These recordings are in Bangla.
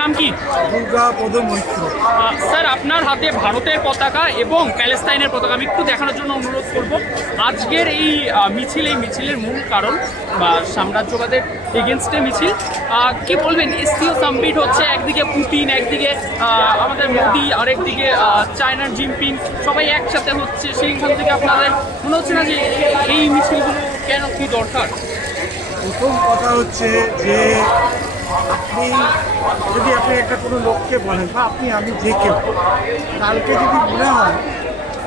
নাম কি? স্যার আপনার হাতে ভারতের পতাকা এবং প্যালেস্তাইনের পতাকা। আমি একটু দেখানোর জন্য অনুরোধ করব। আজকের এই মিছিল এই মিছিলের মূল কারণ বা সাম্রাজ্যবাদের এগেনস্টে মিছিল। কি বলবেন? এসসিও সামিট হচ্ছে একদিকে পুতিন একদিকে আমাদের মোদি আরেকদিকে চায়নার জিনপিং। সবাই একসাথে হচ্ছে। সেইখান থেকে আপনাদের মনে হচ্ছে না যে এই মিছিলগুলো কেন কি দরকার? প্রথম কথা হচ্ছে যে আপনি যদি আপনি একটা কোনো লোককে বলেন, বা আপনি, আমি যে কেউ, কালকে যদি মনে হয়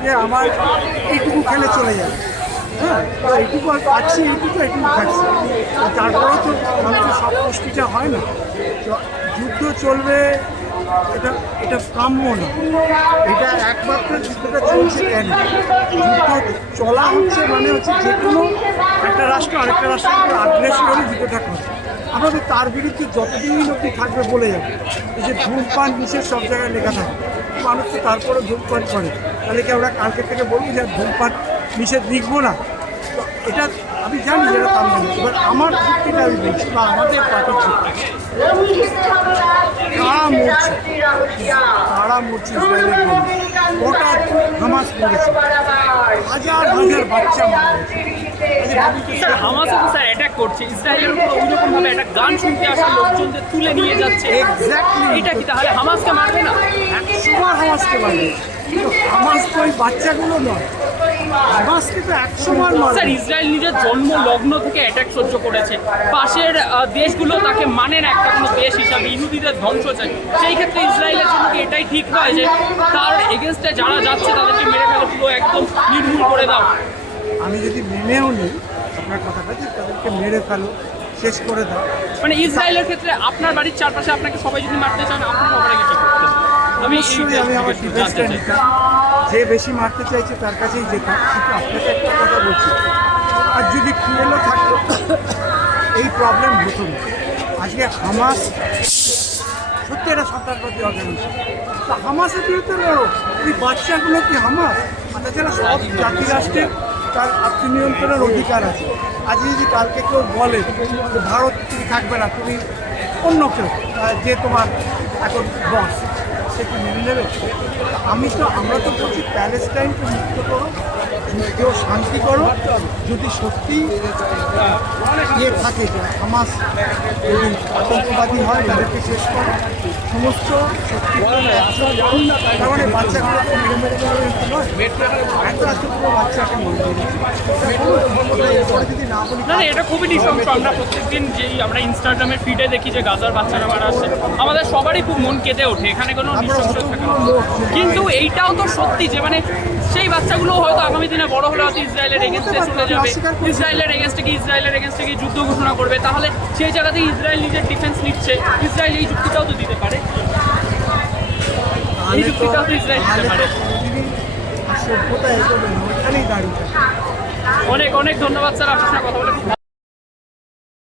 যে আমার এইটুকু খেলে চলে যাবে হ্যাঁ এইটুকু আর পাচ্ছি এইটুকু এইটুকু খাচ্ছি। তারপরেও তো মানুষের সব পুষ্টিটা হয় না। তো যুদ্ধ চলবে, এটা এটা কাম্য না। এটা একমাত্র যুদ্ধটা চলছে কেন? যুদ্ধ চলা হচ্ছে মানে হচ্ছে যে কোনো একটা রাষ্ট্র আরেকটা রাষ্ট্রের আগ্রাসী হলে যুদ্ধটা করে আমরা তো তার বিরুদ্ধে যতদিনই লোকটি থাকবে বলে যাবে। এই যে ধূমপান নিষেধ সব জায়গায় লেখা থাকে। মানুষ তো তারপরে ধূমপান করে। তাহলে কি আমরা কালকে থেকে বলব যে ধূমপান নিষেধ লিখব না? তো এটা আমি জানি যে এটা কাম্য না এবার আমার যুক্তিটা আমি বলছি বা আমাদের পার্টির যুক্তি। মরছে? কারা মরছে ইসরায়েলের হামাস মরেছে? হাজার হাজার বাচ্চা মারা গেছে। আজকে করছে। ইসরায়েলের উপর ওইরকম ভাবে একটা গান শুনতে আসা লোকজনদের তুলে নিয়ে যাচ্ছে। এটা কি তাহলে হামাসকে মারবে না? একশোবার হামাসকে মারবে। হামাস তো ওই বাচ্চাগুলো নয়। হামাসকে তো একশোবার স্যার ইসরায়েল নিজের জন্ম লগ্ন থেকে অ্যাটাক সহ্য করেছে। পাশের দেশগুলো তাকে মানে না একটা কোনো দেশ হিসাবে ইহুদিদের ধ্বংস চাই। সেই ক্ষেত্রে ইসরায়েলের জন্য কি এটাই ঠিক নয় যে তার এগেনস্টে যারা যাচ্ছে তাদেরকে মেরে ফেলে পুরো একদম নির্মূল করে দাও। আমি যদি মেনেও নিই আপনার কথাটা যে তাদেরকে মেরে ফেলো শেষ করে দাও। মানে ইসরায়েলের ক্ষেত্রে আপনার বাড়ির চারপাশে আপনাকে সবাই যদি মারতে চান আপনি সবার কি করতেন? অবশ্যই আমি আমার ডিফেন্সটা নিতাম যে বেশি মারতে চাইছে তার কাছেই যেতাম কিন্তু আপনাকে একটা কথা বলছি আর যদি ফুয়েলও থাকতো এই প্রবলেম হতো না। আজকে হামাস সত্যি একটা সন্ত্রাসবাদী অর্গানাইজেশন তো হামাসের বিরুদ্ধে লড়ো। এই বাচ্চাগুলো কি হামাস? আর তাছাড়া সব জাতি রাষ্ট্রের তার আত্মনিয়ন্ত্রণের অধিকার আছে। আজ যদি কালকে কেউ বলে ভারত তুমি থাকবে না, তুমি অন্য কেউ যে তোমার এখন বস সে কি মেনে নেবে? আমি তো, আমরা তো বলছি প্যালেস্টাইনকে মুক্ত করো। যুদ্ধ শান্তি করো যদি সত্যি ইয়ে থাকে যে হামাস যদি আতঙ্কবাদী হয় তাদেরকে শেষ করো। সমস্ত তার মানে বাচ্চাগুলো মেরে মেরে মেরে মেরে নয় এত এত পুরো বাচ্চাকে মরে দিয়েছে এরপরে যদি না বলি না না এটা খুবই আমরা প্রত্যেকদিন যেই আমরা ইনস্টাগ্রামের ফিডে দেখি যে গাজার বাচ্চারা মারা আসছে আমাদের সবারই খুব মন কেঁদে ওঠে এখানে কোনো থাকে। না। কিন্তু এইটাও তো সত্যি যে মানে সেই বাচ্চাগুলো হয়তো আগামী দিনে বড় হলে হয়তো ইসরায়েলের এগেনস্টে চলে যাবে। ইসরায়েলের এগেনস্টে কি ইসরায়েলের এগেনস্টে কি যুদ্ধ ঘোষণা করবে? তাহলে সেই জায়গাতে ইসরায়েল নিজের ডিফেন্স নিচ্ছে। ইসরায়েল এই যুক্তিটাও তো দিতে পারে। এই যুক্তিটাও তো ইসরায়েল দিতে পারে। থাকে অনেক অনেক ধন্যবাদ স্যার। আপনার সাথে কথা বলে